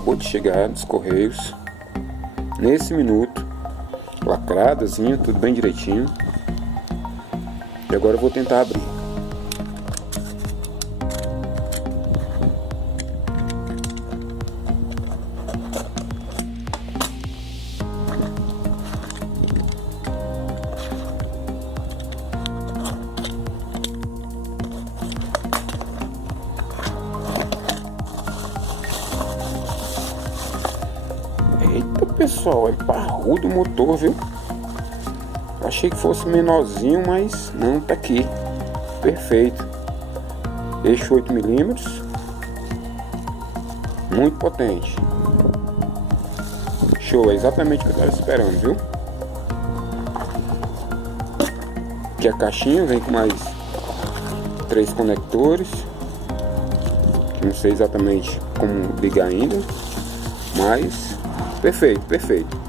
acabou de chegar dos Correios. Nesse minuto, lacradazinho, tudo bem direitinho. E agora eu vou tentar abrir. Eita, pessoal, é parrudo o motor, viu? Achei que fosse menorzinho, mas não, tá aqui. Perfeito. Eixo 8 mm. Muito potente. Show, é exatamente o que eu estava esperando, viu? Aqui a caixinha vem com mais 3 conectores. Não sei exatamente como ligar ainda, mas perfeito, perfeito.